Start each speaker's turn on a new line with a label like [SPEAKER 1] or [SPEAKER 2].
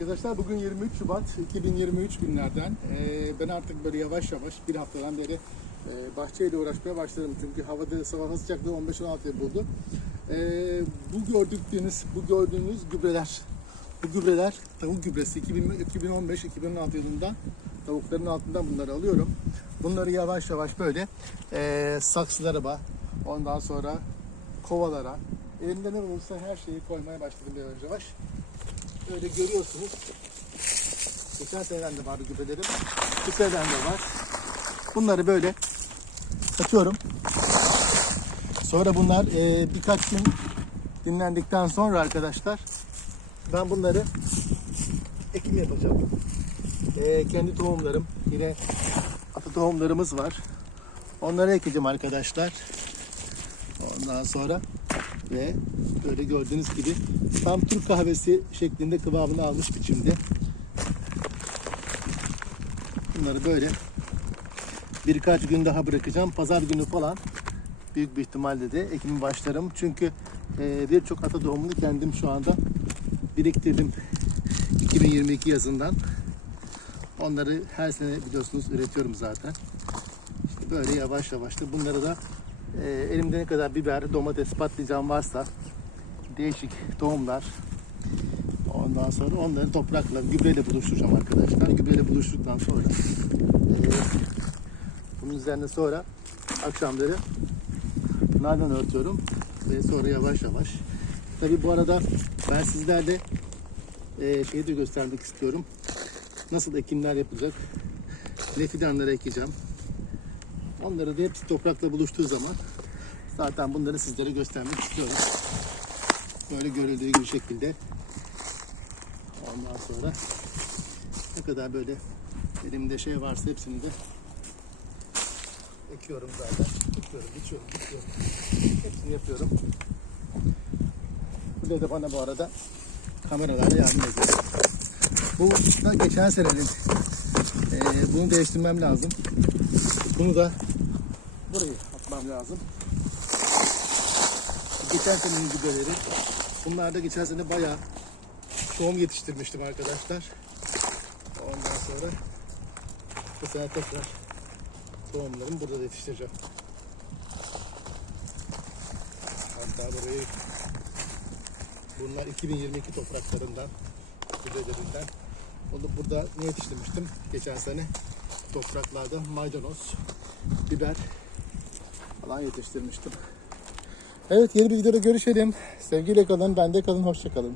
[SPEAKER 1] Arkadaşlar bugün 23 Şubat 2023 günlerden. Ben artık böyle yavaş yavaş bir haftadan beri e, bahçeyle uğraşmaya başladım. Çünkü havada sabah sıcaklığı 15-16'yı buldu. Bu gördüğünüz, bu gördüğünüz gübreler, bu gübreler tavuk gübresi 2015-2016 yılından tavukların altından bunları alıyorum. Bunları yavaş yavaş böyle saksılara, ondan sonra kovalara, elimde ne bulursa her şeyi koymaya başladım yavaş yavaş. Böyle görüyorsunuz. Geçen seneden de vardı gübrelerim. Bu seneden de var. Bunları böyle satıyorum. Sonra bunlar e, birkaç gün dinlendikten sonra arkadaşlar ben bunları ekim yapacağım. E, kendi tohumlarım yine ata tohumlarımız var. Onları ekeceğim arkadaşlar. Ondan sonra ve böyle gördüğünüz gibi tam Türk kahvesi şeklinde kıvamını almış biçimde. Bunları böyle birkaç gün daha bırakacağım. Pazar günü falan büyük bir ihtimalle de ekimi başlarım. Çünkü e, birçok ata tohumunu kendim şu anda biriktirdim 2022 yazından. Onları her sene biliyorsunuz üretiyorum zaten. İşte böyle yavaş yavaş da bunları da e, elimde ne kadar biber, domates, patlıcan varsa değişik tohumlar ondan sonra onları toprakla, gübreyle buluşturacağım arkadaşlar. Gübreyle buluşturduktan sonra e, bunun üzerine sonra akşamları naylon örtüyorum ve sonra yavaş yavaş. Tabi bu arada ben sizlerle e, şeyi de göstermek istiyorum. Nasıl ekimler yapılacak? Ne fidanları ekeceğim? Onları da hepsi toprakla buluştuğu zaman zaten bunları sizlere göstermek istiyorum. Böyle görüldüğü gibi şekilde. Ondan sonra ne kadar böyle elimde şey varsa hepsini de ekiyorum zaten. Tutuyorum, biçiyorum, tutuyorum. Hepsini yapıyorum. Burada da bana bu arada kameralarla yardım ediyor. Bu da geçen senenin. Ee, bunu değiştirmem lazım. Bunu da buraya atmam lazım. Geçen senenin gübreleri. Bunlar da geçen sene bayağı tohum yetiştirmiştim arkadaşlar. Ondan sonra bu sene tekrar tohumlarımı burada da yetiştireceğim. Hatta burayı bunlar 2022 topraklarından gübrelerinden. Onu burada ne yetiştirmiştim geçen sene topraklarda maydanoz, biber falan yetiştirmiştim. Evet yeni videoda görüşelim. Sevgiyle kalın, bende kalın, hoşça kalın.